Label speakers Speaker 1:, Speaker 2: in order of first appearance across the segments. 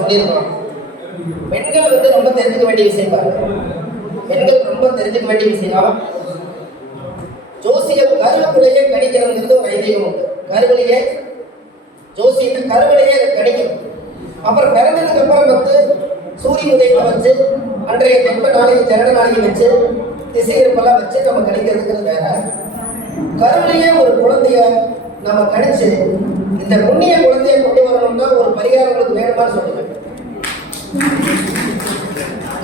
Speaker 1: சொல்லியிருக்கோம் பெண்கள் வந்து ரொம்ப தெரிஞ்சுக்க வேண்டிய விஷயம் பெண்கள் ரொம்ப தெரிஞ்சுக்க வேண்டிய விஷயம் ஜோசியம் கருவுக்குள்ளேயே கணிக்கிறவங்கிறது ஒரு ஐதீகம் உண்டு கருவிலேயே ஜோசியத்தை கருவிலேயே கணிக்கும் அப்புறம் பிறந்ததுக்கு அப்புறம் வந்து
Speaker 2: சூரிய உதயத்தை வச்சு
Speaker 1: அன்றைய ஜென்ம நாளைக்கு ஜனன நாளைக்கு வச்சு
Speaker 2: திசையிருப்பெல்லாம் வச்சு நம்ம கணிக்கிறதுக்கு
Speaker 1: வேற கருவிலேயே ஒரு குழந்தைய நம்ம கணிச்சு இந்த புண்ணிய குழந்தையை கொண்டு வரணும்னா ஒரு பரிகாரம் உங்களுக்கு வேணுமான்னு சொல்லுங்க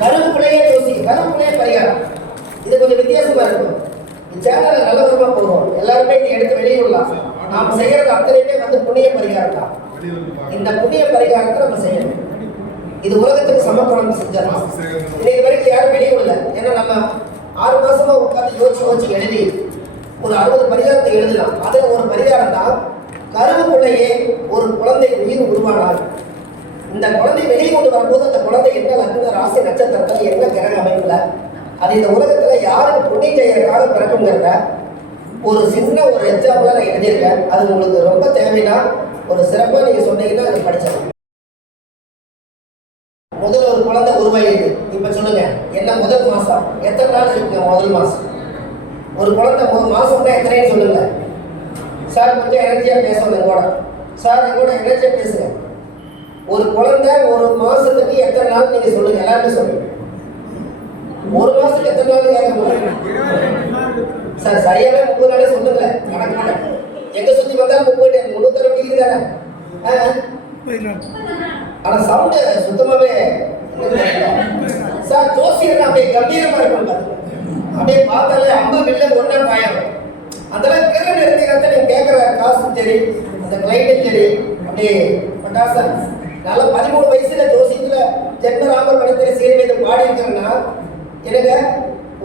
Speaker 1: கருப்புலையே தூசி கருப்புலையே பரிகாரம் இது கொஞ்சம் வித்தியாசமா இருக்கும் இந்த சேனல் நல்ல விதமா போகும் எல்லாருமே இதை எடுத்து வெளியிடலாம் நாம் செய்யறது அத்தனையுமே வந்து புண்ணிய பரிகாரம் தான் இந்த புண்ணிய பரிகாரத்தை நம்ம செய்யணும் இது உலகத்துக்கு சமர்ப்பணம் செஞ்சிடலாம் இன்னைக்கு வரைக்கும் யாரும் வெளியே இல்லை ஏன்னா நம்ம ஆறு மாசமா உட்காந்து யோசிச்சு யோசிச்சு எழுதி ஒரு அறுபது மரியாதை எழுதலாம் அதில் ஒரு மரியாதை தான் கருவுக்குள்ளேயே ஒரு குழந்தை உயிர் உருவானார் இந்த குழந்தை வெளியே கொண்டு வரும்போது அந்த குழந்தை என்ன லக்ன ராசி நட்சத்திரத்தில் என்ன கிரக அமைப்புல அது இந்த உலகத்தில் யாருக்கு புண்ணிய செய்யறதுக்காக பிறக்குங்கிறத ஒரு சின்ன ஒரு எக்ஸாம்பிளாக நான் எழுதியிருக்கேன் அது உங்களுக்கு ரொம்ப தேவைன்னா ஒரு சிறப்பாக நீங்கள் சொன்னீங்கன்னா அது படிச்சிடலாம் முதல் ஒரு குழந்தை உருவாயிருக்கு இப்ப சொல்லுங்க என்ன முதல் மாதம் எத்தனை நாள் இருக்கு முதல் மாதம் ஒரு குழந்தை மூணு மாதம்னா எத்தனைன்னு சொல்லுங்க சார் கொஞ்சம் எனர்ஜியாக பேசணும் கூட சார் கூட எனர்ஜியாக பேசுங்க ஒரு குழந்தை ஒரு மாதத்துக்கு எத்தனை நாள் நீங்கள் சொல்லுங்கள் எல்லாருமே சொல்லுங்க ஒரு மாதத்துக்கு எத்தனை நாள் கேட்க சார் சரியாக முப்பது நாளே சொல்லுங்க கணக்கான எங்க எங்கே சுற்றி முப்பது முந்நூற்றி டிகிரி தானே ஆனால் சவுண்டு சுத்தமாகவே சார் ஜோசியர் அப்படியே கம்பீரமா இருக்கும் அப்படியே பார்த்தாலே அம்பு வெளில ஒன்றா பயம் அதெல்லாம் கிர நிறுத்திக்கிறத நீங்க கேட்குற காசும் சரி அந்த கிளைண்டும் சரி அப்படியே பட்டாசன் நல்லா பதிமூணு வயசுல ஜோசியத்துல ஜென்மராம படத்துல சீர்மீது பாடி இருக்கிறேன்னா எனக்கு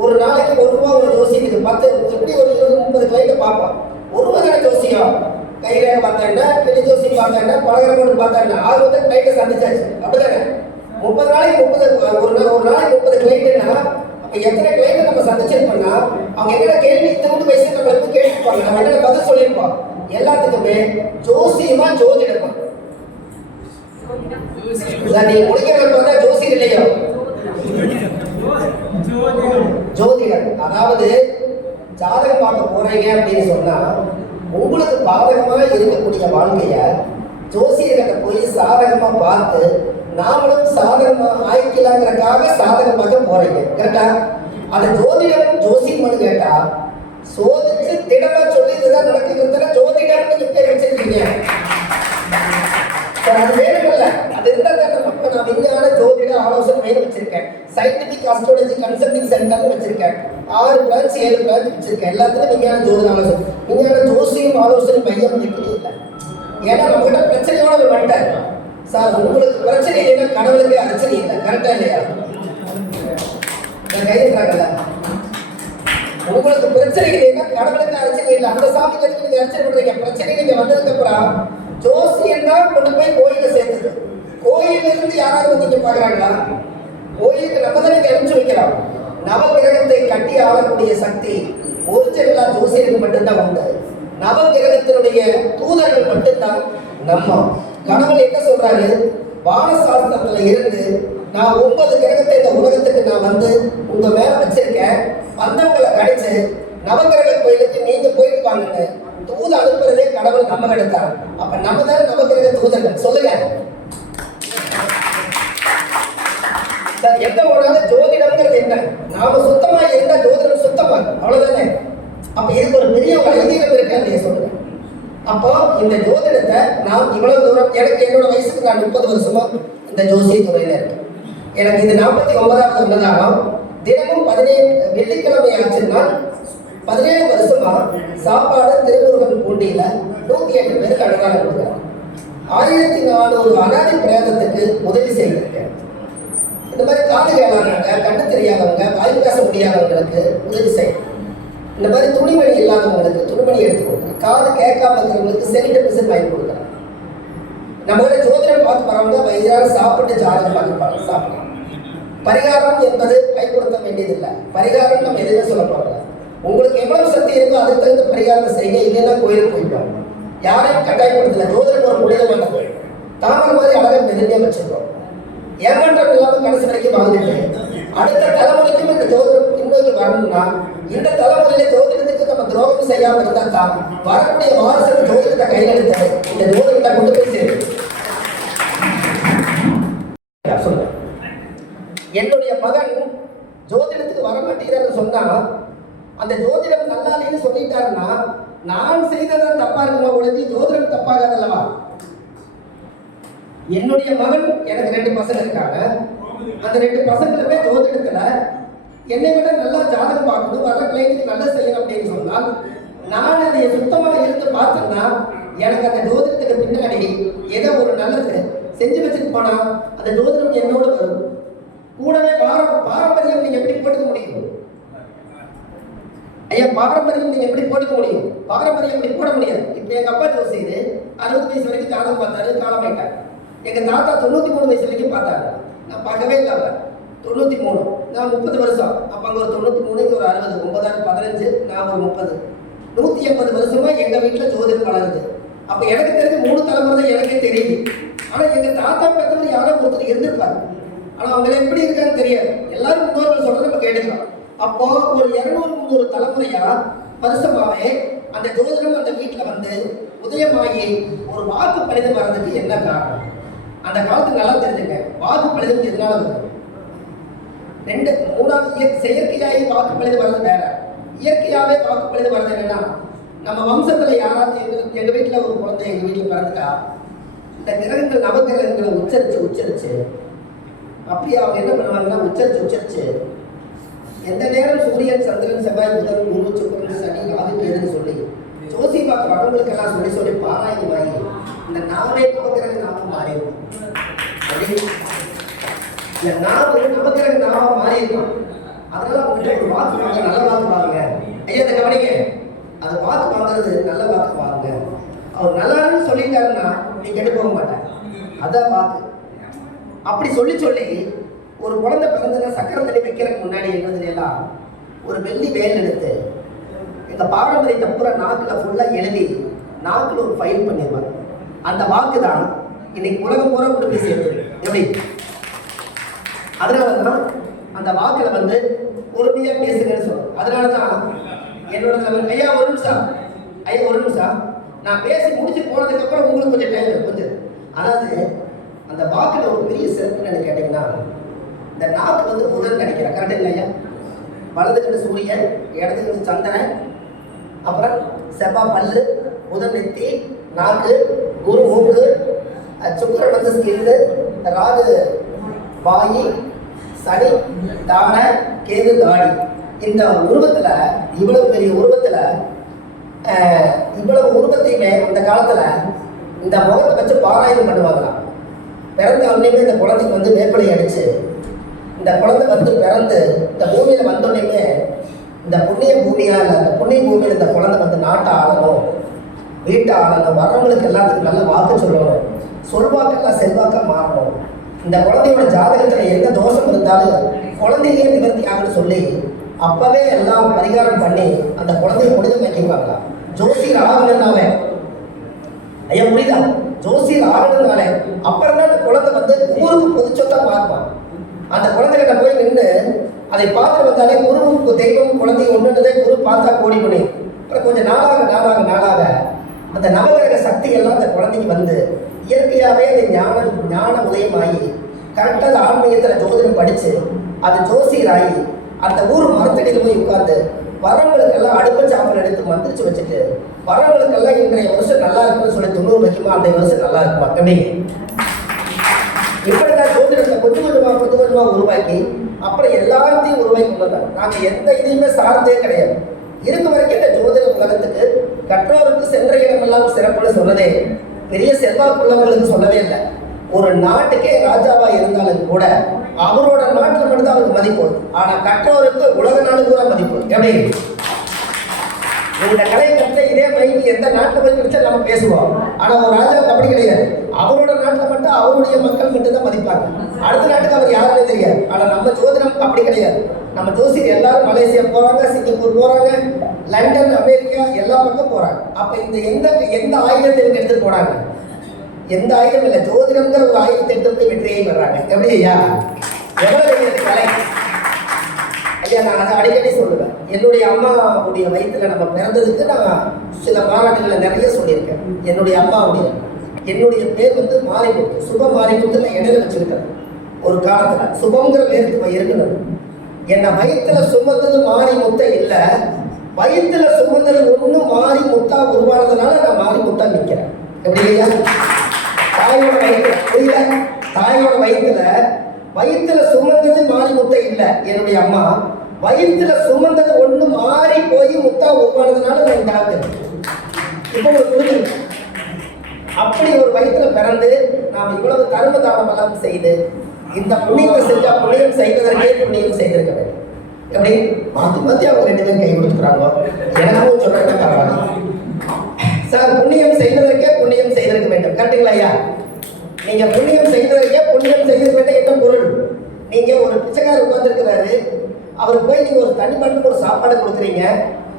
Speaker 1: ஒரு நாளைக்கு ஒரு ரூபா ஒரு ஜோசியத்துக்கு பத்து எப்படி ஒரு இருபது முப்பது கிளைண்ட்டை பார்ப்பான் ஒரு வகையான ஜோசியம் கைரேக பார்த்தாண்டா பெரிய ஜோசி பார்த்தாண்டா பலகரமோடு பார்த்தாண்டா ஆறு வந்து கிளைண்ட்டை சந்திச்சாச்சு அப்படிதானே முப்பது நாளைக்கு முப்பது ஒரு நாள் ஒரு நாளைக்கு முப்பது கிளைண்ட்டுன்னா அப்போ எத்தனை கிளைண்ட் சந்திச்சிருக்கோம்னா அவங்க என்னென்ன கேள்வி இத்தனை வயசுல நம்மளுக்கு கேட்டிருப்பாங்க நம்ம என்னென்ன பதில் சொல்லியிருப்போம் எல்லாத்துக்குமே ஜோசியமா ஜோதி நீ முடிக்கிறத பார்த்தா ஜோசியர் இல்லையா ஜோதிடம் அதாவது ஜாதகம் பார்க்க போறீங்க அப்படின்னு சொன்னா உங்களுக்கு பாதகமா இருக்கக்கூடிய வாழ்க்கைய ஜோசியர்கிட்ட போய் சாதகமா பார்த்து நாமளும் சாதகமா ஆயிக்கலாங்கிறக்காக சாதகமாக போறீங்க கரெக்டா அந்த ஜோதிடம் ஜோசியம்னு கேட்டா சோதிச்சு திடமா சொல்லி இதுதான் நடக்குதுன்னா ஜோதிடம்னு பேர் வச்சிருக்கீங்க அது வேணுமில்ல அது இருந்தால் அப்போ நான் விஞ்ஞான ஜோதிட ஆலோசனை வேறு வச்சிருக்கேன் சயின்டிபிக் அஸ்ட்ராலஜி கன்சல்டிங் சென்டர்னு வச்சிருக்கேன் ஆறு பிரான்ச் ஏழு பிரான்ச் வச்சிருக்கேன் எல்லாத்துலையும் விஞ்ஞான ஜோதிட ஆலோசனை விஞ்ஞான ஜோசியம் ஆலோசனை மையம் இருக்கிறது இல்லை ஏன்னா நம்மகிட்ட பிரச்சனையோட ஒரு வந்துட்டார் சார் உங்களுக்கு பிரச்சனை இல்லைன்னா கடவுளுக்கு அர்ச்சனை இல்லை கரெக்டாக இல்லையா உங்களுக்கு இல்லை அந்த பிரச்சனை கொண்டு போய் கோயில சேர்ந்தது கோயில இருந்து யாராவது வந்து பாக்குறாங்களா கோயிலுக்கு நம்ம தான் அனுப்பிச்சு வைக்கிறோம் நவகிரகத்தை கட்டி ஆகக்கூடிய சக்தி ஒரிஜினலா ஜோசியருக்கு மட்டும்தான் உண்டு நவகிரகத்தினுடைய தூதர்கள் மட்டும்தான் நம்ம கணவன் என்ன சொல்றாரு வானசாஸ்திரத்துல இருந்து நான் ஒன்பது கிரகத்தை இந்த உலகத்துக்கு நான் வந்து உங்க மேல வச்சிருக்கேன் வந்தவங்களை கடிச்சு நவகிரக கோயிலுக்கு நீங்க போயிட்டு வாங்கிட்டு தூது அனுப்புறதே கடவுள் நம்ம கிடைத்தார் அப்ப நம்ம தான் நவகிரக தூதர்கள் சொல்லுங்க எந்த எங்க போனாலும் ஜோதிடம்ங்கிறது என்ன நாம சுத்தமா இருந்தா ஜோதிடம் சுத்தமா அவ்வளவுதானே அப்ப இதுக்கு ஒரு பெரிய ஒரு ஐதீகம் இருக்கான்னு நீங்க சொல்லுங்க அப்போ இந்த ஜோதிடத்தை நான் இவ்வளவு தூரம் எனக்கு என்னோட வயசுக்கு நான் முப்பது வருஷமா இந்த ஜோசிய துறையில இருக்கேன் எனக்கு இது நாற்பத்தி ஒன்பதாவது உள்ளதாகும் தினமும் பதினேழு வெள்ளிக்கிழமை ஆச்சுன்னா பதினேழு வருஷமா சாப்பாடு திருமுருகன் பூண்டியில நூத்தி எட்டு பேருக்கு அன்னதானம் கொடுக்குறாங்க ஆயிரத்தி நானூறு அனாதை பிரேதத்துக்கு உதவி செய்திருக்கேன் இந்த மாதிரி காது வேளாண்ங்க கண்ணு தெரியாதவங்க வாய் பேச முடியாதவங்களுக்கு உதவி செய்யணும் இந்த மாதிரி துணிமணி இல்லாதவங்களுக்கு துணிமணி எடுத்து கொடுக்குறேன் காது கேட்காம இருக்கிறவங்களுக்கு செனிட்டு மிஷின் வாங்கி கொடுக்குறேன்
Speaker 2: நம்மளோட ஜோதிடம் பார்த்து பரவாயில்ல வயிறான சாப்பிட்டு
Speaker 1: ஜாதகம் பார்த்து சாப்பிடலாம் பரிகாரம் என்பது கைப்படுத்த வேண்டியதில்லை பரிகாரம் நம்ம எதுவுமே சொல்ல போகிறோம் உங்களுக்கு எவ்வளவு சக்தி இருக்கோ அதுக்கு தகுந்த பரிகாரம் செய்யுங்க இல்லைன்னா கோயிலுக்கு போயிட்டோம் யாரையும் கட்டாயப்படுத்தல ஜோதிடம் ஒரு புனிதமான கோயில் தாமல் மாதிரி அழகாக மெதுமையாக வச்சிருக்கோம் ஏமாற்றம் இல்லாமல் கடைசி வரைக்கும் வாழ்ந்துட்டு அடுத்த தலைமுறைக்கும் இந்த ஜோதிடம் இன்னொரு வரணும்னா இந்த தலைமுறையில ஜோதிடத்துக்கு நம்ம துரோகம் செய்யாமல் இருந்தால் தான் வரக்கூடிய வாரசன் ஜோதிடத்தை கையில் இந்த ஜோதிடத்தை கொண்டு போய் சேரும் சொல்லுங்க என்னுடைய மகன் ஜோதிடத்துக்கு வர மாட்டேங்கிறார் சொன்னாலும் அந்த ஜோதிடம் நல்லா இல்லைன்னு சொல்லிட்டாருன்னா நான் செய்ததான் தப்பா இருக்குமா ஒழிஞ்சு ஜோதிடம் தப்பாகாது அல்லவா என்னுடைய மகன் எனக்கு ரெண்டு பசங்க இருக்காங்க அந்த ரெண்டு பசங்களுமே ஜோதிடத்துல என்னை விட நல்லா ஜாதகம் பார்க்கணும் வர பிள்ளைங்களுக்கு நல்லா செய்யணும் அப்படின்னு சொன்னால் நான் அதை சுத்தமாக இருந்து பார்த்தேன்னா எனக்கு அந்த ஜோதிடத்துக்கு பின்னாடி ஏதோ ஒரு நல்லது செஞ்சு வச்சுட்டு போனா அந்த ஜோதிடம் என்னோட வரும் கூடவே பாரம்பரியம் நீங்க எப்படி போட்டுக்க முடியும் ஐயா பாரம்பரியம் நீங்க எப்படி போட்டுக்க முடியும் பாரம்பரியம் எப்படி போட முடியாது இப்ப எங்க அப்பா ஜோசியர் அறுபது வயசு வரைக்கும் காலம் பார்த்தாரு காலம் ஆயிட்டார் எங்க தாத்தா தொண்ணூத்தி மூணு வயசு வரைக்கும் பார்த்தாரு நான் பார்க்கவே இல்லை தொண்ணூத்தி மூணு நான் முப்பது வருஷம் அப்ப அங்க ஒரு தொண்ணூத்தி மூணு ஒரு அறுபது ஒன்பதாயிரம் பதினஞ்சு நான் ஒரு முப்பது நூத்தி எண்பது வருஷமா எங்க வீட்டுல ஜோதிடம் வளருது
Speaker 2: அப்ப எனக்கு தெரிஞ்சு மூணு தலைமுறை தான் எனக்கே
Speaker 1: தெரியுது ஆனா எங்க தாத்தா பக்கத்துல யாரோ ஒருத்தர் இருந்திருப்பாரு ஆனா அவங்கள எப்படி இருக்கான்னு தெரியாது எல்லாரும் முன்னோர்கள் சொல்றது நம்ம கேட்டுக்கலாம் அப்போ ஒரு இருநூறு முந்நூறு தலைமுறையா வருஷமாவே அந்த ஜோதிடம் அந்த வீட்டில் வந்து உதயமாகி ஒரு வாக்கு பலிதம் வர்றதுக்கு என்ன காரணம் அந்த காலத்துக்கு நல்லா தெரிஞ்சுங்க வாக்கு பலிதம் எதனால வரும் ரெண்டு மூணாவது செயற்கையாக வாக்கு பலிதம் வர்றது வேற இயற்கையாகவே வாக்கு பலிதம் வர்றது என்னன்னா நம்ம வம்சத்தில் யாராவது எங்களுக்கு எங்கள் வீட்டில் ஒரு குழந்தை எங்கள் வீட்டில் பிறந்துட்டா இந்த கிரகங்கள் கிரகங்களை உச்சரித்து உச்சரித்து அப்படி அவங்க என்ன பண்ணுவாங்கன்னா உச்சரிச்சு உச்சரிச்சு எந்த நேரம் சூரியன் சந்திரன் செவ்வாய் புதன் குரு சுக்கரன் சனி ஆதித்யன்னு சொல்லி ஜோசி பார்க்க மகங்களுக்கெல்லாம் சொல்லி சொல்லி பாராயணம் வாங்கி இந்த நாமே நவகிரக நாமம் மாறிடுவோம் இந்த நாம நவகிரக நாமம் மாறிடுவோம் அதனால உங்கள்கிட்ட ஒரு வாக்கு வாங்க நல்ல வாக்கு வாங்க ஐயா இந்த கவனிங்க அந்த வாக்கு வாங்குறது நல்ல வாக்கு வாங்க அவர் நல்லான்னு சொல்லிட்டாருன்னா நீ கெட்டு போக மாட்டேன் அதான் வாக்கு அப்படி சொல்லி சொல்லி ஒரு குழந்தை பிறந்தத சக்கரம் தண்ணி வைக்கிறதுக்கு முன்னாடி எழுதுலாம் ஒரு வெள்ளி வேல் எடுத்து இந்த பாரம்பரியத்தை பூரா நாக்கில் ஃபுல்லாக எழுதி நாக்கில் ஒரு ஃபைல் பண்ணிடுவாங்க அந்த வாக்கு தான் இன்னைக்கு உலகம் பூரா கொண்டு போய் சேர்த்து எப்படி அதனால தான் அந்த வாக்கில் வந்து பொறுமையாக பேசுங்கன்னு சொல்லுவோம் அதனால தான் என்னோட ஐயா ஒரு நிமிஷம் ஐயா ஒரு நிமிஷம் நான் பேசி முடிச்சு போனதுக்கப்புறம் உங்களுக்கு கொஞ்சம் டைம் கொஞ்சம் அதாவது அந்த வாக்குல ஒரு பெரிய சிறப்பு கேட்டீங்கன்னா கேட்டிங்கன்னா இந்த நாக்கு வந்து முதல் நினைக்கிறேன் கரெக்ட் இல்லையா வலதுக்கு சூரியன் இடத்துக்கு சந்திரன் அப்புறம் செவ்வா பல்லு முதல் நெத்தி நாக்கு குரு மூக்கு சுக்கர வந்து சேர்ந்து ராகு வாயி சனி தான கேது தாடி இந்த உருவத்தில் இவ்வளவு பெரிய உருவத்தில் இவ்வளவு உருவத்தையுமே அந்த காலத்தில் இந்த முகத்தை வச்சு பாராயணம் பண்ணுவாங்களாம் பிறந்த உடனேயுமே இந்த குழந்தைக்கு வந்து வேப்பிலை அடிச்சு இந்த குழந்தை வந்து பிறந்து இந்த பூமியில் வந்தோடனேயுமே இந்த புண்ணிய பூமியாக இல்லை அந்த புண்ணிய பூமியில் இந்த குழந்தை வந்து நாட்டை ஆளணும் வீட்டை ஆளணும் வரவங்களுக்கு எல்லாத்துக்கும் நல்ல வாக்கு சொல்லணும் சொல்வாக்கெல்லாம் செல்வாக்காக மாறணும் இந்த குழந்தையோட ஜாதகத்தில் எந்த தோஷம் இருந்தாலும் குழந்தையே நிவர்த்தியாகனு சொல்லி அப்போவே எல்லாம் பரிகாரம் பண்ணி அந்த குழந்தைய முடிஞ்சு வைக்கிப்பாங்களா ஜோசியர் என்னாவே ஐயா புரியுதா ஜோசியர் ஆகினதுனால அப்புறம் தான் அந்த குழந்தை வந்து ஊருக்கு பொதுச்சொத்தா பார்ப்பான் அந்த குழந்தைகிட்ட போய் நின்று அதை பார்த்துட்டு வந்தாலே குருவுக்கு தெய்வம் குழந்தை ஒன்றுன்றதை குரு பார்த்தா கோடி பண்ணி அப்புறம் கொஞ்சம் நாளாக நாளாக நாளாக அந்த நவகிரக சக்தி எல்லாம் அந்த குழந்தைக்கு வந்து இயற்கையாகவே அந்த ஞானம் ஞான உதயமாகி கரெக்டாக ஆன்மீகத்தில் ஜோதிடம் படித்து அது ஜோசியராகி அந்த ஊர் மரத்தடியில் போய் உட்கார்ந்து வரவங்களுக்கெல்லாம் அடுப்பு சாம்பல் எடுத்து மந்திரிச்சு வச்சுட்டு வரவங்களுக்கெல்லாம் இன்றைய வருஷம் நல்லா இருக்குன்னு சொல்லி தொண்ணூறு வைக்குமா அந்த வருஷம் நல்லா இருக்கும் மக்களே இப்படிதான் நான் ஜோதிடத்தை கொஞ்சம் கொஞ்சமாக கொஞ்சம் கொஞ்சமாக உருவாக்கி அப்புறம் எல்லாத்தையும் உருவாக்கி உள்ளதா நாங்கள் எந்த இதையுமே சார்ந்தே கிடையாது இருக்க வரைக்கும் இந்த ஜோதிட உலகத்துக்கு கற்றோருக்கு சென்ற இடமெல்லாம் சிறப்புன்னு சொன்னதே பெரிய செல்வாக்குள்ளவங்களுக்கு சொல்லவே இல்லை ஒரு நாட்டுக்கே ராஜாவா இருந்தாலும் கூட அவரோட நாட்டில் மட்டும்தான் அவருக்கு மதிப்பு ஆனா கற்றவருக்கு உலக நாடு கூட மதிப்பு எப்படி இந்த கலை கற்ற இதே மைக்கு எந்த நாட்டில் போய் கிடைச்சா நம்ம பேசுவோம் ஆனா ஒரு ராஜா அப்படி கிடையாது அவரோட நாட்டில் மட்டும் அவருடைய மக்கள் மட்டும்தான் மதிப்பாங்க அடுத்த நாட்டுக்கு அவர் யாருமே தெரியாது ஆனா நம்ம ஜோதிடம் அப்படி கிடையாது நம்ம ஜோசியர் எல்லாரும் மலேசியா போறாங்க சிங்கப்பூர் போறாங்க லண்டன் அமெரிக்கா எல்லா பக்கம் போறாங்க அப்ப இந்த எந்த எந்த ஆயுதத்தை இவங்க எடுத்துட்டு போறாங்க எந்த ஆயுதம் இல்லை ஜோதிடம்ங்கிற ஒரு ஆயுதத்தை திட்டத்தை வெற்றியை பெறாங்க எப்படி ஐயா எவ்வளவு கலை ஐயா நான் அதை அடிக்கடி சொல்லுவேன் என்னுடைய அம்மாவுடைய வயிற்றுல நம்ம பிறந்ததுக்கு நான் சில மாநாட்டுகளை நிறைய சொல்லியிருக்கேன் என்னுடைய அம்மாவுடைய என்னுடைய பேர் வந்து மாரிமுத்து சுப மாரிமுத்து நான் இடையில வச்சிருக்கேன் ஒரு காலத்துல சுபங்கிற பேருக்கு இருக்கிறது என்னை வயிற்றுல சுமந்தது மாறி முத்த இல்லை வயிற்றுல சுமந்தது ஒன்றும் மாறி முத்தா உருவானதுனால நான் மாறி முத்தா நிற்கிறேன் எப்படி இல்லையா தாயோட வயிற்று புரியல தாயோட வயிற்றுல வயிற்றுல சுமந்தது மாறி முத்தை இல்லை என்னுடைய அம்மா வயிற்றுல சுமந்தது ஒண்ணு மாறி போய் முத்தா உருவானதுனால நான் இப்போ ஒரு புரிஞ்சுக்கணும் அப்படி ஒரு வயிற்றுல பிறந்து நாம் இவ்வளவு தரும தானம் எல்லாம் செய்து இந்த புண்ணியத்தை செஞ்சா புண்ணியம் செய்வதற்கே புண்ணியம் செய்திருக்க வேண்டும் எப்படி மாற்றி மாற்றி அவங்க ரெண்டு பேரும் கை கொடுத்துக்கிறாங்க எனக்கும் சொல்றாங்க பரவாயில்ல சார் புண்ணியம் செய்ததற்கே புண்ணியம் செய்திருக்க வேண்டும் கரெக்டுங்களா ஐயா நீங்க புண்ணியம் செய்ததற்கே புண்ணியம் செய்திருக்க வேண்டும் என்ன பொருள் நீங்க ஒரு பிச்சைக்காரர் உட்கார்ந்துருக்கிறாரு அவர் போய் நீங்க ஒரு தண்ணி மட்டும் ஒரு சாப்பாடு கொடுக்குறீங்க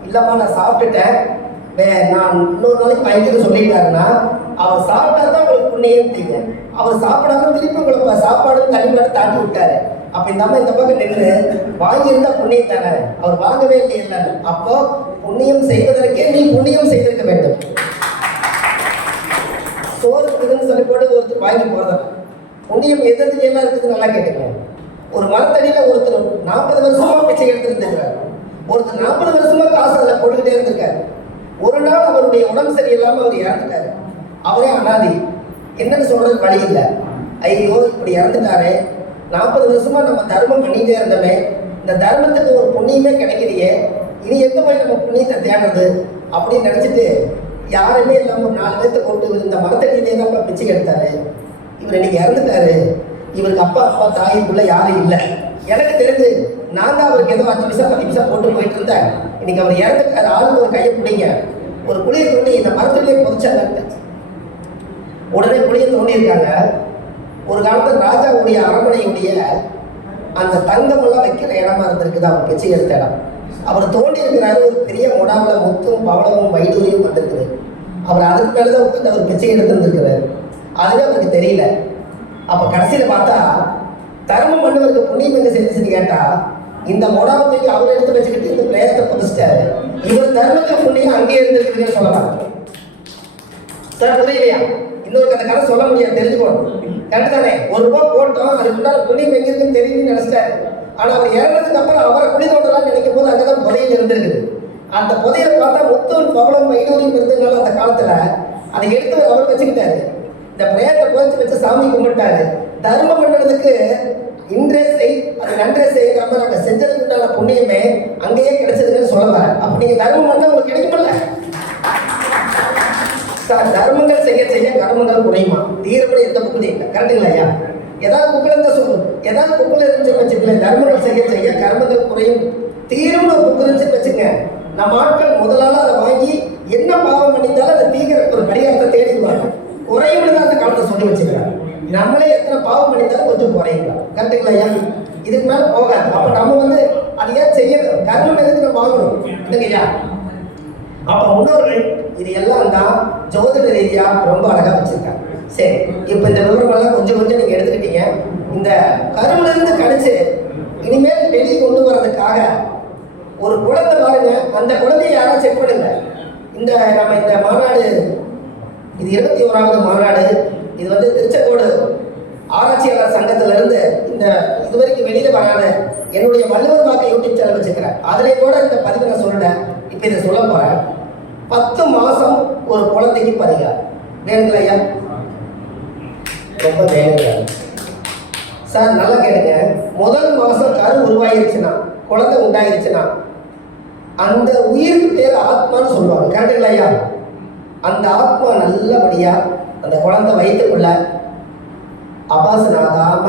Speaker 1: இல்லம்மா நான் சாப்பிட்டுட்டேன் நான் இன்னொரு நாளைக்கு பயந்துட்டு சொல்லிருக்காருன்னா அவர் சாப்பிட்டா தான் உங்களுக்கு புண்ணியம் தீங்க அவர் சாப்பிடாம திருப்பி உங்களுக்கு சாப்பாடு தனிப்பாடு தாண்டி விட்டாரு அப்ப இந்த அம்மா இந்த பக்கம் நின்று வாங்கியிருந்தா புண்ணியம் தானே அவர் வாங்கவே இல்லை அப்போ புண்ணியம் செய்வதற்கே நீ புண்ணியம் செய்திருக்க வேண்டும் வாங்கி போகிறதா புண்ணியம் எது எல்லாம் இருக்குது நல்லா கேட்டுக்கலாம் ஒரு மரத்தடியில் ஒருத்தர் நாற்பது வருஷமாக பிச்சை எடுத்துருந்துருக்கார் ஒருத்தர் நாற்பது வருஷமாக காசு அதில் போட்டுக்கிட்டே இருந்திருக்காரு ஒரு நாள் அவருடைய உடம்பு சரியில்லாமல் அவர் இறந்துட்டாரு அவரே அனாதி என்னன்னு சொல்றது வழி இல்லை ஐயோ இப்படி இறந்துட்டாரு நாற்பது வருஷமா நம்ம தர்மம் பண்ணிகிட்டே இருந்தோமே இந்த தர்மத்துக்கு ஒரு புண்ணியமே கிடைக்கலையே இனி எங்க போய் நம்ம புண்ணியத்தை தேடுறது அப்படின்னு நினச்சிட்டு யாருமே இல்லாமல் நாலு பேர்த்த கூப்பிட்டு இந்த மரத்தடியிலே தான் பிச்சை எடுத்தாரு இவர் இன்னைக்கு இறந்துட்டாரு இவருக்கு அப்பா அப்பா தாய் பிள்ளை யாரும் இல்லை எனக்கு தெரிஞ்சு நான் தான் அவருக்கு ஏதோ அஞ்சு நிமிஷம் பத்து நிமிஷம் போட்டு போயிட்டு இருந்தேன் இன்னைக்கு அவர் இறந்துட்டாரு ஆளுங்க ஒரு கையை பிடிங்க ஒரு குழியை தோண்டி இந்த மரத்துலேயே புதைச்சாங்க உடனே குழியை தோண்டியிருக்காங்க ஒரு காலத்தில் ராஜாவுடைய அரண்மனையுடைய அந்த தங்கமெல்லாம் வைக்கிற இடமா இருந்திருக்குது அவர் பிச்சை எடுத்த இடம் அவர் தோண்டி இருக்கிறாரு ஒரு பெரிய முடாவில் முத்தும் பவளமும் வைடூரியும் வந்திருக்குது அவர் அதுக்கு மேலே தான் உட்காந்து அவர் பிச்சை எடுத்திருந்திருக்கிறார் அதுவே அவருக்கு தெரியல அப்போ கடைசியில் பார்த்தா தர்மம் பண்ணவருக்கு புண்ணியம் எங்க செஞ்சுன்னு கேட்டால் இந்த மொடாவத்தைக்கு அவர் எடுத்து வச்சுக்கிட்டு இந்த பிரேயத்தை புதிச்சிட்டாரு இவர் தர்மத்தை புண்ணியம் அங்கேயே இருந்திருக்கு சொல்லலாம் சார் புரியலையா இன்னொரு அந்த கதை சொல்ல முடியாது தெரிஞ்சுக்கணும் கரெக்ட் தானே ஒரு ரூபாய் போட்டோம் அதுக்கு முன்னால் புண்ணியம் எங்க இருக்குன்னு தெரியும் நினைச்சாரு ஆனால் அவர் ஏறதுக்கு அப்புறம் அவரை குழி தோட்டலாம் நினைக்கும் போது அங்கதான் புதையில் இருந்திருக்கு அந்த புதையை பார்த்தா முத்தூர் பவளம் மைனூரியும் இருந்ததுனால அந்த காலத்தில் அதை எடுத்து அவர் வச்சுக்கிட்டாரு இந்த பிரேயத்தை குறைச்சி வச்சு சாமி கும்பிட்டாரு தர்மம் பண்ணுறதுக்கு இன்றே செய் அது நன்றே செய்யாம நாங்கள் செஞ்சதுக்குண்டான புண்ணியமே அங்கேயே கிடைச்சதுன்னு சொல்லுவேன் அப்ப நீங்க தர்மம் பண்ணால் உங்களுக்கு கிடைக்கும்ல சார் தர்மங்கள் செய்ய செய்ய கர்மங்கள் குறையுமா தீரப்படி எந்த புக்குலையும் இல்லை கரெக்டுங்களா ஐயா ஏதாவது புக்குல இருந்தால் சொல்லு ஏதாவது புக்குல இருந்துச்சு வச்சுக்கல தர்மங்கள் செய்ய செய்ய கர்மங்கள் குறையும் தீரும் ஒரு புக்கு இருந்துச்சு வச்சுங்க நம்ம ஆட்கள் முதலாள அதை வாங்கி என்ன பாவம் பண்ணிட்டாலும் அதை தீங்கிற ஒரு கடிகாரத்தை தேடிடுவாங்க தான் அந்த காலத்தை சொல்லி வச்சுக்கிறாங்க நம்மளே எத்தனை பாவம் பண்ணித்தாலும் கொஞ்சம் குறையலாம் கரெக்டுங்களா ஏன் இதுக்கு மேலே போகாது அப்போ நம்ம வந்து அது ஏன் செய்ய கர்மம் எதுக்கு நம்ம வாங்கணும் இல்லைங்கய்யா அப்போ முன்னோர்கள் இது எல்லாம் தான் ஜோதிட ரீதியாக ரொம்ப அழகாக வச்சுருக்காங்க சரி இப்போ இந்த விவரங்கள்லாம் கொஞ்சம் கொஞ்சம் நீங்கள் எடுத்துக்கிட்டீங்க இந்த இருந்து கணிச்சு இனிமேல் வெளியே கொண்டு வர்றதுக்காக ஒரு குழந்தை பாருங்க அந்த குழந்தைய யாரும் செக் பண்ணுங்க இந்த நம்ம இந்த மாநாடு இது இருபத்தி ஓராவது மாநாடு இது வந்து திருச்செங்கோடு ஆராய்ச்சியாளர் சங்கத்திலிருந்து இந்த இது வரைக்கும் வெளியில் வராத என்னுடைய வள்ளுவர் வாக்கு யூடியூப் சேனல் வச்சுக்கிறேன் அதிலே கூட இந்த பதிவு நான் சொல்லிட்டேன் இப்போ இதை சொல்ல போறேன் பத்து மாதம் ஒரு குழந்தைக்கு பதிகார் வேணுங்களா ரொம்ப வேணுங்க சார் நல்லா கேளுங்க முதல் மாதம் கரு உருவாயிருச்சுன்னா குழந்தை உண்டாயிருச்சுன்னா அந்த உயிருக்கு பேர் ஆத்மான்னு சொல்லுவாங்க கரெக்டுங்களா ஐயா அந்த ஆத்மா நல்லபடியாக அந்த குழந்தை வயிற்றுக்குள்ள அபாசனம்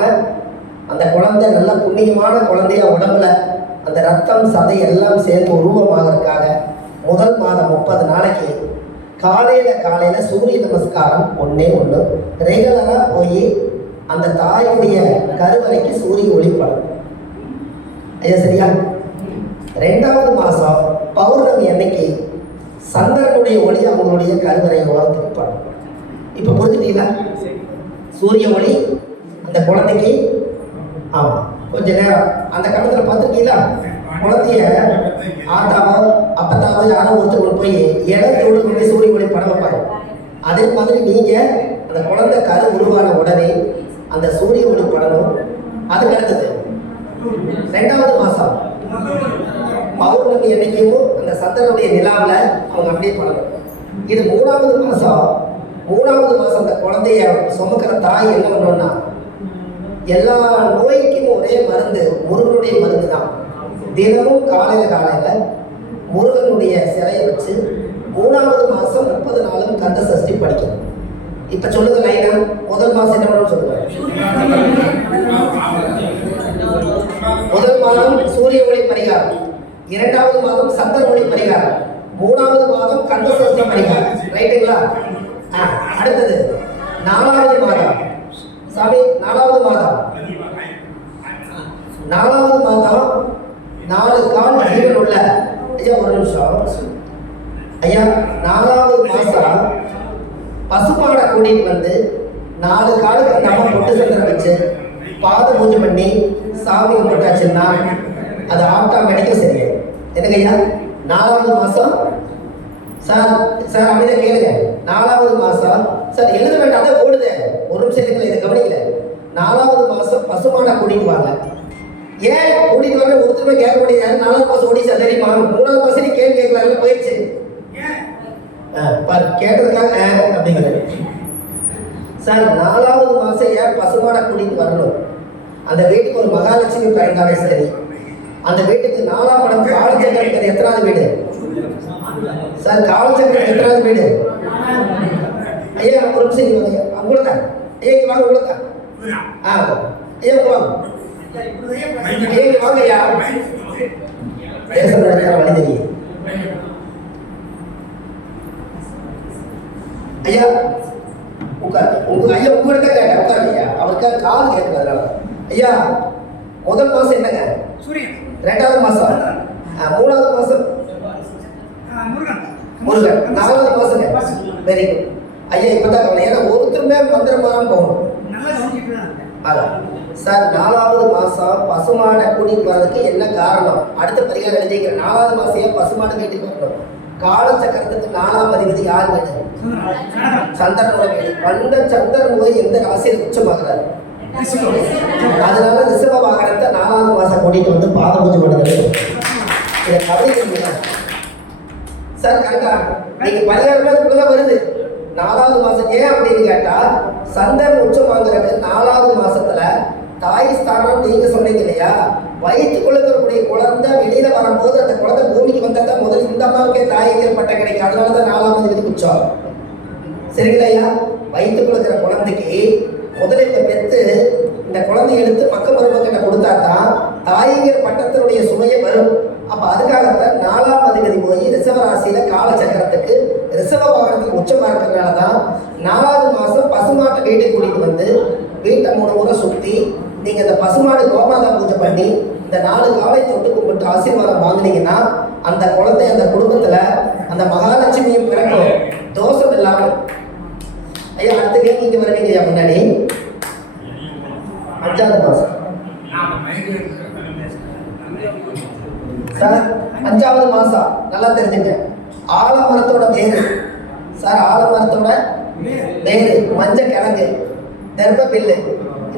Speaker 1: அந்த குழந்தை நல்ல புண்ணியமான குழந்தைய உடம்புல அந்த ரத்தம் சதை எல்லாம் சேர்ந்து உருவமாகறதுக்காக முதல் மாதம் முப்பது நாளைக்கு காலையில் காலையில் சூரிய நமஸ்காரம் ஒன்றே ஒன்று ரெகுலராக போய் அந்த தாயுடைய கருவறைக்கு சூரிய ஒளிப்படும் ஐயா சரியா ரெண்டாவது மாதம் பௌர்ணமி அன்னைக்கு சந்திரனுடைய ஒளி அவனுடைய கருவறை வளர்த்து படும் இப்போ புரிஞ்சுட்டீங்களா சூரிய ஒளி அந்த குழந்தைக்கு ஆமாம் கொஞ்ச நேரம் அந்த காலத்தில் பார்த்துருக்கீங்களா குழந்தைய ஆட்டாவோ அப்பத்தாவோ யாரோ ஒருத்தர் போய் இடத்தோடு கொண்டு சூரிய ஒளி படம் வைப்பாங்க அதே மாதிரி நீங்கள் அந்த குழந்தை கரு உருவான உடனே அந்த சூரிய ஒளி படணும் அது கிடைத்தது ரெண்டாவது மாதம் பௌர்ணமி அன்னைக்கும் அந்த சந்திரனுடைய நிலாவில் அவங்க அப்படியே பழகும் இது மூணாவது மாதம் மூணாவது மாதம் அந்த குழந்தைய சுமக்கிற தாய் என்ன பண்ணணும்னா எல்லா நோய்க்கும் ஒரே மருந்து முருகனுடைய மருந்து தான் தினமும் காலையில் காலையில் முருகனுடைய சிலையை வச்சு மூணாவது மாதம் முப்பது நாளும் கந்த சஷ்டி படிக்கும் இப்போ சொல்லுங்க லைனா முதல் மாதம் என்ன பண்ணணும் சொல்லுவேன் முதல் மாதம் சூரிய ஒளி பரிகாரம் இரண்டாவது வாதம் சந்தர்மொழி பரிகாரம் மூணாவது வாதம் கந்தசஷ்டி பரிகாரம் ரைட்டுங்களா அடுத்தது நாலாவது மாதம் சாமி நாலாவது மாதம் நாலாவது மாதம் நாலு கால் ஜீவன் உள்ள ஐயா ஒரு நிமிஷம் ஐயா நாலாவது மாதம் பசுமாடை கூட்டிட்டு வந்து நாலு காலுக்கு நம்ம பொட்டு சந்திர வச்சு பாத பூஜை பண்ணி சாமி போட்டாச்சுன்னா அது ஆட்டோமேட்டிக்காக சரியாயிடும் எனக்கு ஐயா நாலாவது மாதம் சார் சார் அப்படியே கேளுங்க நாலாவது மாதம் சார் எழுத வேண்டாம் தான் ஓடுது ஒரு நிமிஷம் இருக்குல்ல இதை கவனிக்கல நாலாவது மாதம் பசுமான கூட்டிடுவாங்க ஏன் கூட்டிட்டு வர ஒருத்தருமே கேட்க முடியாது நாலாவது மாதம் ஓடிச்சா தெரியுமா மூணாவது மாதம் நீ கேள்வி கேட்கலாம் போயிடுச்சு கேட்டதுக்காக அப்படிங்கிறது சார் நாலாவது மாதம் ஏன் பசுமான கூட்டிட்டு வரணும் அந்த வீட்டுக்கு ஒரு மகாலட்சுமி பயன்பாடே சரி அந்த வீட்டுக்கு நாலாம் படம் காலச்சக்கரத்தில் எத்தனாவது வீடு சார் காலச்சக்கரம் எத்தனாவது வீடு ஐயா ஒரு நிமிஷம் இங்கே வந்து ஐயா இங்கே வாங்க உங்களை ஆ ஐயா உங்க வாங்க ஐயா இங்கே வாங்க ஐயா பேசுறது ஐயா வழி ஐயா உங்க ஐயா உங்கள்கிட்ட கேட்டேன் உட்காரு ஐயா அவருக்காக கால் ஐயா முதல் மாதம் என்னங்க ரெண்டாவது மாசம் மூணாவது மாசம் முருகன் நாலாவது மாசம் வெரி குட் ஐயா இப்பதான் கவனம் ஏன்னா ஒருத்தருமே மந்திரமாக போகணும் அதான் சார் நாலாவது மாசம் பசுமாடை கூட்டிட்டு வர்றதுக்கு என்ன காரணம் அடுத்த பரிகாரம் எழுதிக்கிறேன் நாலாவது மாசம் ஏன் பசுமாடு வீட்டுக்கு வரணும் சக்கரத்துக்கு நாலாம் அதிபதி யார் வீடு சந்திரனோட வீடு பண்ட சந்திரன் போய் எந்த ராசியில் உச்சமாகிறாரு அதனால ரிஷப வாகனத்தை நாலாவது மாசம் கொடிக்கு வந்து பாத பூஜை பண்ணுறது இதை கவனிக்க சார் கரெக்டா நீங்க பதினேழு பேருக்குள்ளதான் வருது நாலாவது மாசம் ஏன் அப்படின்னு கேட்டா சந்தை உச்சம் வாங்குறது நாலாவது மாசத்துல தாய் ஸ்தானம் நீங்க சொன்னீங்க இல்லையா வயிற்றுக்குள்ள இருக்கக்கூடிய குழந்தை வெளியில வரும்போது அந்த குழந்தை பூமிக்கு வந்தா தான் முதல்ல இந்த அம்மாவுக்கே தாயங்கள் பட்டம் கிடைக்கும் அதனாலதான் நாலாவது விதி உச்சம் சரிங்களா ஐயா வயிற்றுக்குள்ள இருக்கிற குழந்தைக்கு முதலீட்டை பெற்று இந்த குழந்தைய எடுத்து பக்கம் மருமகன்கிட்ட கொடுத்தா தான் தாயிங்கர் பட்டத்தினுடைய சுமையை வரும் அப்போ அதுக்காகத்தான் நாலாம் அதிபதி போய் ரிசவராசியில் காலச்சக்கரத்துக்கு ரிசவ வாகனத்துக்கு உச்சமாக இருக்கிறதுனாலதான் தான் நாலாவது மாதம் பசுமாட்டை வீட்டை கூட்டிகிட்டு வந்து வீட்டை மூணு முறை சுற்றி நீங்கள் இந்த பசுமாடு கோமாதா பூஜை பண்ணி இந்த நாலு காலை தொட்டு கும்பிட்டு ஆசீர்வாதம் வாங்கினீங்கன்னா அந்த குழந்தை அந்த குடும்பத்தில் அந்த மகாலட்சுமியும் பிறக்கும் தோஷம் இல்லாமல் ஐயா அடுத்த கேள்வி இங்கே வருவீங்க முன்னாடி அஞ்சாவது மாதம் சார் அஞ்சாவது மாதம் நல்லா தெரிஞ்சுங்க ஆலமரத்தோட வேறு சார் ஆலமரத்தோட வேறு மஞ்ச கிழங்கு நெருப்ப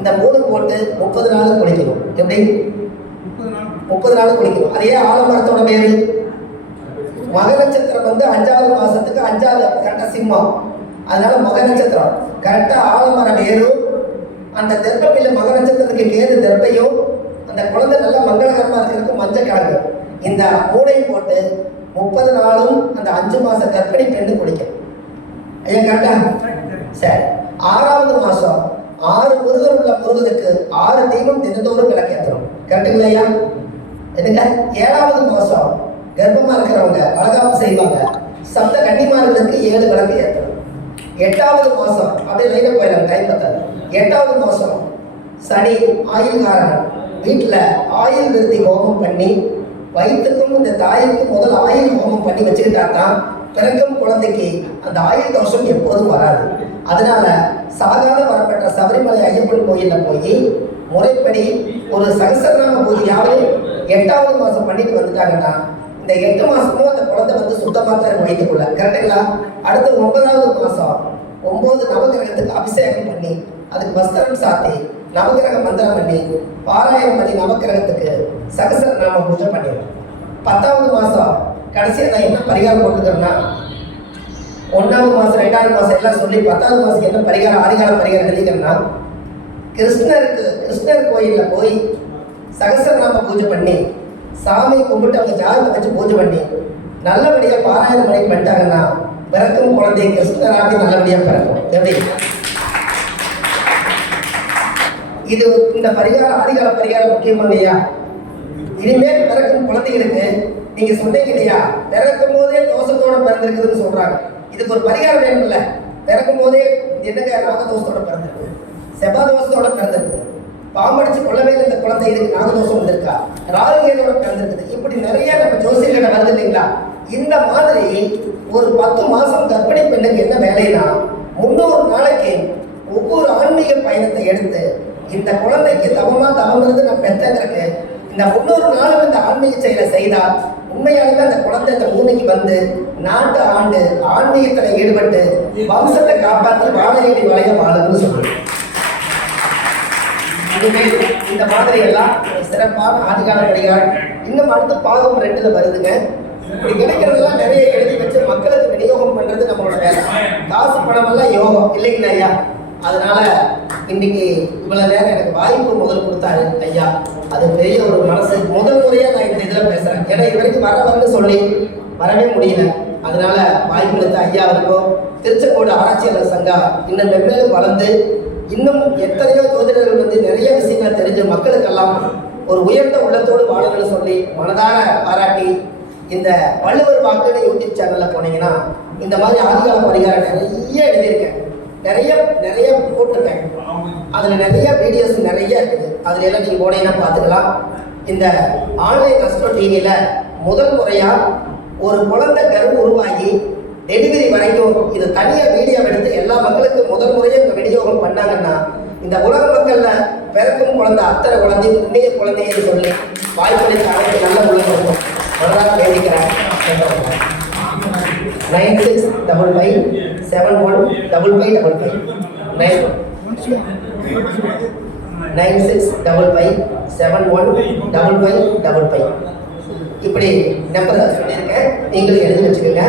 Speaker 1: இந்த மூணு போட்டு முப்பது நாள் குளிக்கணும் எப்படி முப்பது நாள் குளிக்கணும் அதே ஆலமரத்தோட வேறு மக நட்சத்திரம் வந்து அஞ்சாவது மாசத்துக்கு அஞ்சாவது கரெக்டாக சிம்மம் அதனால மக நட்சத்திரம் கரெக்டாக ஆலமரம் வேறும் அந்த தர்ப்பையில் மக நட்சத்திரத்துக்கு கேது தர்ப்பையும் அந்த குழந்தை நல்ல மங்களகரமாக இருக்கிறதுக்கும் மஞ்சள் கிழங்கு இந்த மூடையும் போட்டு முப்பது நாளும் அந்த அஞ்சு மாத கற்பணி பெண்ணு குடிக்கும் ஐயா கரெக்டா சரி ஆறாவது மாதம் ஆறு முருகன் உள்ள முருகனுக்கு ஆறு தெய்வம் தினந்தோறும் விளக்கேற்றும் கரெக்டுங்களா என்னங்க ஏழாவது மாதம் கர்ப்பமாக இருக்கிறவங்க அழகாமல் செய்வாங்க சப்த கண்ணிமார்களுக்கு ஏழு விளக்கு ஏற்றணும் எட்டாவது மாதம் அப்படியே லைனாக போயிடலாம் டைம் எட்டாவது மாதம் சனி ஆயுள் காரணம் வீட்டில் ஆயுள் நிறுத்தி ஹோமம் பண்ணி வயிற்றுக்கும் இந்த தாய்க்கும் முதல் ஆயுள் ஹோமம் பண்ணி வச்சுக்கிட்டா தான் பிறக்கும் குழந்தைக்கு அந்த ஆயுள் தோஷம் எப்போதும் வராது அதனால சாதாரண வரப்பட்ட சபரிமலை ஐயப்பன் கோயிலில் போய் முறைப்படி ஒரு சகசரநாம பூஜையாவது எட்டாவது மாதம் பண்ணிட்டு வந்துட்டாங்கன்னா இந்த எட்டு மாசமும் அந்த குழந்தை வந்து சுத்தமாக தான் வைத்துக்கொள்ள கரெக்டுங்களா அடுத்த ஒன்பதாவது மாதம் ஒம்பது நவகிரகத்துக்கு அபிஷேகம் பண்ணி அதுக்கு வஸ்திரம் சாத்தி நவகிரக மந்திரம் பண்ணி பாராயணம் பண்ணி நவகிரகத்துக்கு சகசர நாம பூஜை பண்ணிடுவோம் பத்தாவது மாதம் கடைசியில் நான் என்ன பரிகாரம் போட்டுக்கிறோம்னா ஒன்றாவது மாதம் ரெண்டாவது மாதம் எல்லாம் சொல்லி பத்தாவது மாதம் என்ன பரிகாரம் ஆதிகால பரிகாரம் எழுதிக்கிறோம்னா கிருஷ்ணருக்கு கிருஷ்ணர் கோயிலில் போய் சகசரநாம பூஜை பண்ணி சாமியை கும்பிட்டு அவங்க ஜாதகத்தை வச்சு பூஜை பண்ணி நல்லபடியாக பாராயணம் பண்ணி பண்ணிட்டாங்கன்னா பிறக்கும் குழந்தை கிருஷ்ணராக நல்லபடியாக பிறக்கும் எப்படி இது இந்த பரிகாரம் ஆதிகால பரிகாரம் முக்கியம் இல்லையா இனிமேல் பிறக்கும் குழந்தைகளுக்கு நீங்க சொன்னீங்க இல்லையா பிறக்கும் போதே தோஷத்தோட பிறந்திருக்குதுன்னு சொல்றாங்க இதுக்கு ஒரு பரிகாரம் வேணும்ல பிறக்கும் போதே என்னங்க நாகதோஷத்தோட பிறந்திருக்கு செவ்வாதோஷத்தோட பிறந்திருக்கு பாம்படிச்சு கொள்ளவே இந்த குழந்தை இதுக்கு நாகதோஷம் வந்திருக்கா ராகுகேதோட பிறந்திருக்குது இப்படி நிறைய நம்ம ஜோசியர்கிட்ட வருது இல்லைங்களா இந்த மாதிரி ஒரு பத்து மாசம் கர்ப்பிணி பெண்ணுக்கு என்ன வேலைன்னா முன்னூறு நாளைக்கு ஒவ்வொரு ஆன்மீக பயணத்தை எடுத்து இந்த குழந்தைக்கு தவமா தவங்கிறது நான் பெற்றங்கிறக்கு இந்த முன்னூறு நாளும் இந்த ஆன்மீக செயலை செய்தால் உண்மையாகவே அந்த குழந்தை இந்த பூமிக்கு வந்து நாட்டு ஆண்டு ஆன்மீகத்தில் ஈடுபட்டு வம்சத்தை காப்பாற்றி வாழையடி வளைய வாழும்னு சொல்றேன் இந்த மாதிரி எல்லாம் சிறப்பான ஆதிகால வழிகால் இன்னும் அடுத்த பாகம் ரெண்டுல வருதுங்க இப்படி கிடைக்கிறதெல்லாம் நிறைய எழுதி வச்சு மக்களுக்கு விநியோகம் பண்றது நம்மளோட வேலை காசு பணம் எல்லாம் யோகம் இல்லைங்களா ஐயா அதனால இன்னைக்கு இவ்வளவு நேரம் எனக்கு வாய்ப்பு முதல் கொடுத்தாரு ஐயா அது பெரிய ஒரு மனசு முதல் முறையா நான் இந்த இதுல பேசுறேன் ஏன்னா இது வரைக்கும் வர வந்து சொல்லி வரவே முடியல அதனால வாய்ப்பு எடுத்த ஐயா இருக்கும் திருச்செங்கோடு ஆராய்ச்சியாளர் சங்கம் இன்னும் மென்மேலும் வளர்ந்து இன்னும் எத்தனையோ ஜோதிடர்கள் வந்து நிறைய விஷயங்களை தெரிஞ்ச மக்களுக்கெல்லாம் ஒரு உயர்ந்த உள்ளத்தோடு வாழ்கள் சொல்லி மனதார பாராட்டி இந்த வள்ளுவர் வாக்குன்னு யூடியூப் சேனலில் போனீங்கன்னா இந்த மாதிரி ஆதிகால பரிகாரம் நிறைய எழுதியிருக்கேன் நிறைய நிறைய போட்டிருக்கேன் அதில் நிறைய வீடியோஸ் நிறைய இருக்குது அதில் எல்லாம் நீங்கள் போனீங்கன்னா பார்த்துக்கலாம் இந்த ஆன்லைன் கஸ்டமர் டிவியில் முதல் முறையாக ஒரு குழந்தை கரு உருவாகி டெலிவரி வரைக்கும் இது தனியாக வீடியோ எடுத்து எல்லா மக்களுக்கும் முதல் முறையாக இந்த வீடியோவும் பண்ணாங்கன்னா இந்த உலக மக்களில் பிறக்கும் குழந்தை அத்தனை குழந்தை புண்ணிய குழந்தைன்னு சொல்லி வாய்ப்பளித்த அனைத்து நல்ல உலகம் நல்லா கேட்கிறேன் nine six double five seven one double five double five nine nine six double five seven one double five double five இப்படி நம்பர் சொல்லியிருக்கேன் நீங்களும் எழுதி வச்சுக்கோங்க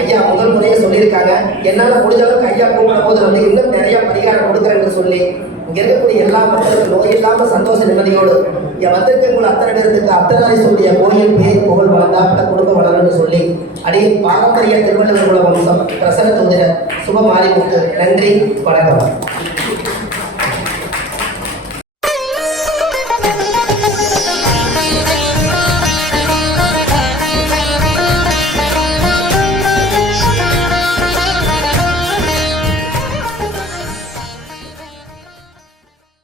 Speaker 1: ஐயா முதல் முறையே சொல்லியிருக்காங்க என்னால் முடிஞ்ச அளவுக்கு ஐயா கூப்பிடும் போது வந்து இன்னும் நிறையா பரிகாரம் கொடுக்குறேன்னு சொல்லி இங்கே இருக்கக்கூடிய எல்லா மக்களுக்கும் நோய் இல்லாமல் சந்தோஷ நிம்மதியோடு இங்கே வந்திருக்கவங்க அத்தனை நேரத்துக்கு சொல்லிய கோயில் பேர் புகழ் அந்த குடும்பம் வளரும்னு சொல்லி அடி பாரம்பரிய திருவள்ளுவர் குல வம்சம் பிரசன்ன தொந்திர சுப மாரிமுத்து நன்றி வணக்கம்